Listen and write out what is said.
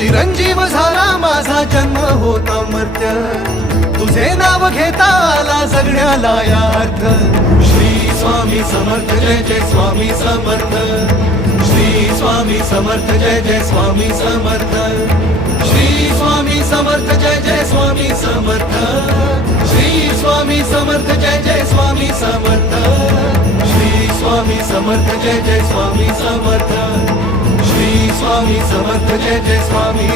चिरंजीव झाला माझा जन्म होता मर्त्य, तुझे नाव घेता आला जगण्याला या अर्थ. श्री स्वामी समर्थ जय जय स्वामी समर्थ, श्री स्वामी समर्थ जय जय स्वामी समर्थ, श्री स्वामी समर्थ जय जय स्वामी समर्थ, श्री स्वामी समर्थ जय जय स्वामी समर्थ, श्री स्वामी समर्थ जय जय स्वामी समर्थ, श्री स्वामी समर्थ जय जय स्वामी.